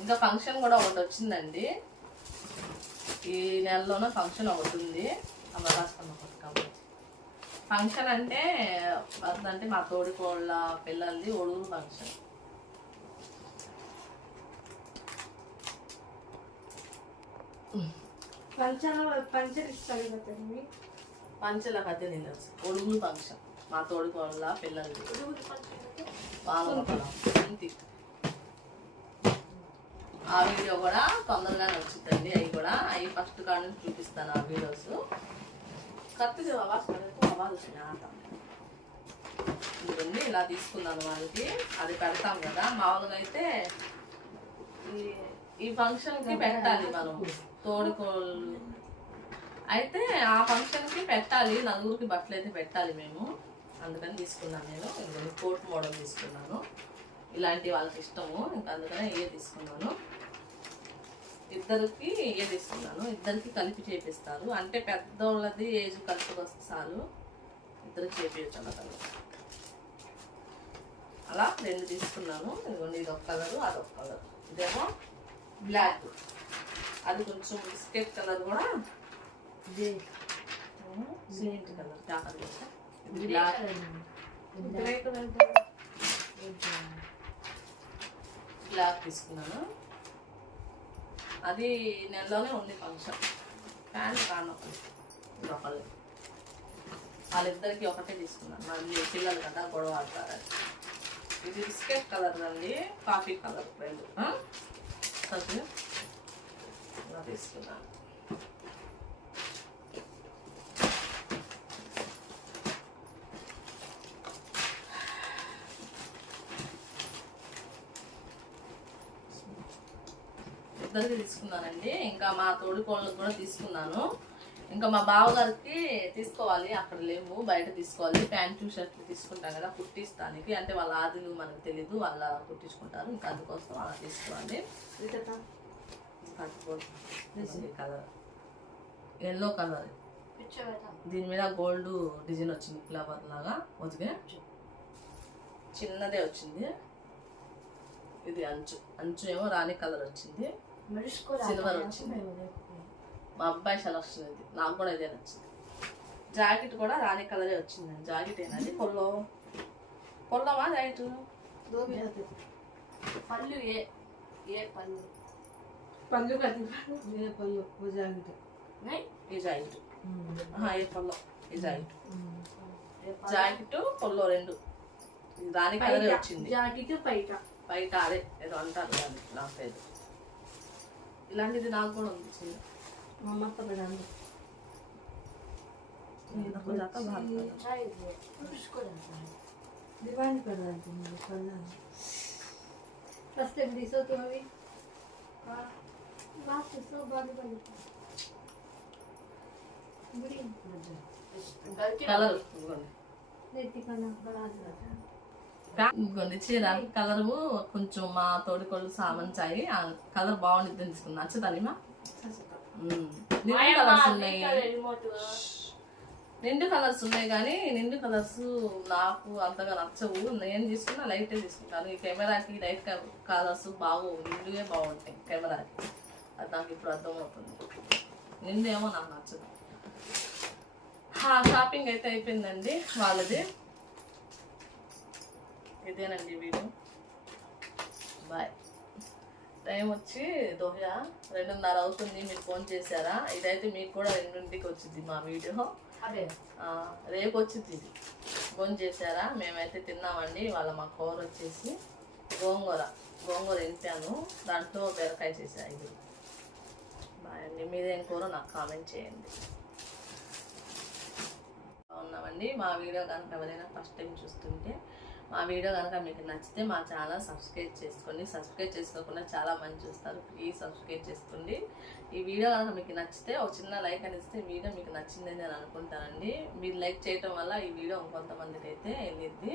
ఇంకా ఫంక్షన్ కూడా ఒకటి వచ్చిందండి. ఈ నెలలోనే ఫంక్షన్ ఒకటి ఉంది. కాబట్టి ఫంక్షన్ అంటే మా తోడికోళ్ళ పిల్లలది ఒడుగురు ఫంక్షన్. పంచల కథ తినచ్చు. ఒడుగురు ఫంక్షన్ మా తోడికోళ్ళ పిల్లలది. ఆ వీడియో కూడా తొందరగానే వచ్చిందండి. అవి ఫస్ట్ కాడ నుంచి చూపిస్తాను ఆ వీడియోస్. కత్తి ఇవన్నీ ఇలా తీసుకున్నాను వాళ్ళకి. అది పెడతాం కదా. మామూలుగా అయితే ఈ ఫంక్షన్కి పెట్టాలి మనం తోడుకోళ్ళు. అయితే ఆ ఫంక్షన్కి పెట్టాలి, నలుగురికి బట్టలు అయితే పెట్టాలి మేము. అందుకని తీసుకున్నాను నేను. ఇంకొన్ని కోట్ మోడల్ తీసుకున్నాను. ఇలాంటి వాళ్ళకి ఇష్టము, ఇంకా అందుకనే ఇవే తీసుకున్నాను. ఇద్దరికి ఇవే తీసుకున్నాను. ఇద్దరికి కలిపి చేపిస్తారు. అంటే పెద్దోళ్ళది ఏజ్ కలిపి వస్తే చాలు, ఇద్దరికి చేపించాలి. అలా 2 తీసుకున్నాను. ఇదిగోండి, ఇది ఒక కలరు, అదొక కలర్. ఇదేమో బ్లాక్, అది కొంచెం బిస్కెట్ కలర్ కూడా సిమెంట్ కలర్. ఇది బ్లాక్, బ్లాక్ తీసుకున్నాను. అది నెలలోనే ఉంది ఫంక్షన్. ప్యాంట్ ఒకళ్ళు, వాళ్ళిద్దరికి ఒకటే తీసుకున్నాను. మళ్ళీ పిల్లలు కదా గొడవ ఆడతారు. ఇది బిస్కెట్ కలర్ అండి, కాఫీ కలర్ 2 ఇలా తీసుకున్నాను. ఇద్దరికి తీసుకున్నానండి. ఇంకా మా తోడికోళ్ళకి కూడా తీసుకున్నాను. ఇంకా మా బావగారికి తీసుకోవాలి, అక్కడ లేవు, బయట తీసుకోవాలి. ప్యాంటు షర్ట్లు తీసుకుంటాం కదా కుట్టిస్తానికి. అంటే వాళ్ళ ఆదిలు మనకు తెలీదు, వాళ్ళ కుట్టించుకుంటారు. ఇంకా అందుకోసం అలా తీసుకోవాలి. కలర్ ఎల్లో కలర్, దీని మీద గోల్డ్ డిజైన్ వచ్చింది, ఫ్లవర్ లాగా వదిలే చిన్నదే వచ్చింది. ఇది అంచు ఏమో రాణి కలర్ వచ్చింది, సిల్వర్ వచ్చింది. మా అబ్బాయి సెలక్షన్ ఇది, నాకు కూడా ఇదే నచ్చింది. జాకెట్ కూడా రాణి కలరే వచ్చింది. జాకెట్ ఏనాది పొల్లమా జాకెట్ పళ్ళు ఏ పళ్ళు పళ్ళు కదా ఏ పళ్ళు జాకెట్ ఈ జాకెట్ ఏ పళ్ళు ఈ జాకెట్ జాకెట్ పొల్లో 2 రాణి కలరే వచ్చింది. జాకెట్ బయట అదే ఏదో అంటారు దాన్ని, నాకు లేదు. ఇలాంటిది నాకు కూడా ఉంది చిన్న दिवाली कर रहा है करना फर्स्ट टाइम दिसो तो अभी लास्ट सो बाली बाली ग्रीन कलर नेति करना बड़ा दिया ఇంకొన్ని చీర కలరు కొంచెం మా తోడికోళ్ళు సామంచాయి. ఆ కలర్ బాగుంది తీసుకున్నా. నచ్చదానిమా నిండు కలర్స్ ఉన్నాయి, నిండు కలర్స్ ఉన్నాయి కానీ నిండు కలర్స్ నాకు అంతగా నచ్చవు. నేను తీసుకున్నా లైటే తీసుకుంటాను. ఈ కెమెరాకి లైట్ కలర్స్ నిండుగా బాగుంటాయి కెమెరాకి. అది నాకు ఇప్పుడు అర్థమవుతుంది. నిండు ఏమో నాకు నచ్చదు. షాపింగ్ అయితే అయిపోయిందండి వాళ్ళది. ఇదేనండి వీడియో. బాయ్. టైం వచ్చి 2:30 అవుతుంది. మీరు ఫోన్ చేశారా? ఇదైతే మీకు కూడా 2ంటికి వచ్చింది మా వీడియో. అదే రేపు వచ్చింది. ఇది ఫోన్ చేశారా? మేమైతే తిన్నామండి. వాళ్ళ మా కూర వచ్చేసి గోంగూర ఎంపాను, దాంట్లో బీరకాయ చేసా. ఇది బాయ్ అండి. మీదేం కూర నాకు కామెంట్ చేయండి. బాగున్నామండి. మా వీడియో కనుక ఎవరైనా ఫస్ట్ టైం చూస్తుంటే మా వీడియో కనుక మీకు నచ్చితే మా ఛానల్ సబ్స్క్రైబ్ చేసుకోండి. సబ్స్క్రైబ్ చేసుకోకుండా చాలా మంది చూస్తారు, ప్లీజ్ సబ్స్క్రైబ్ చేసుకోండి. ఈ వీడియో కనుక మీకు నచ్చితే ఒక చిన్న లైక్ అని ఇస్తే వీడియో మీకు నచ్చిందని నేను అనుకుంటానండి. మీరు లైక్ చేయటం వల్ల ఈ వీడియో ఇంకొంతమందికి అయితే వెళ్ళిద్ది.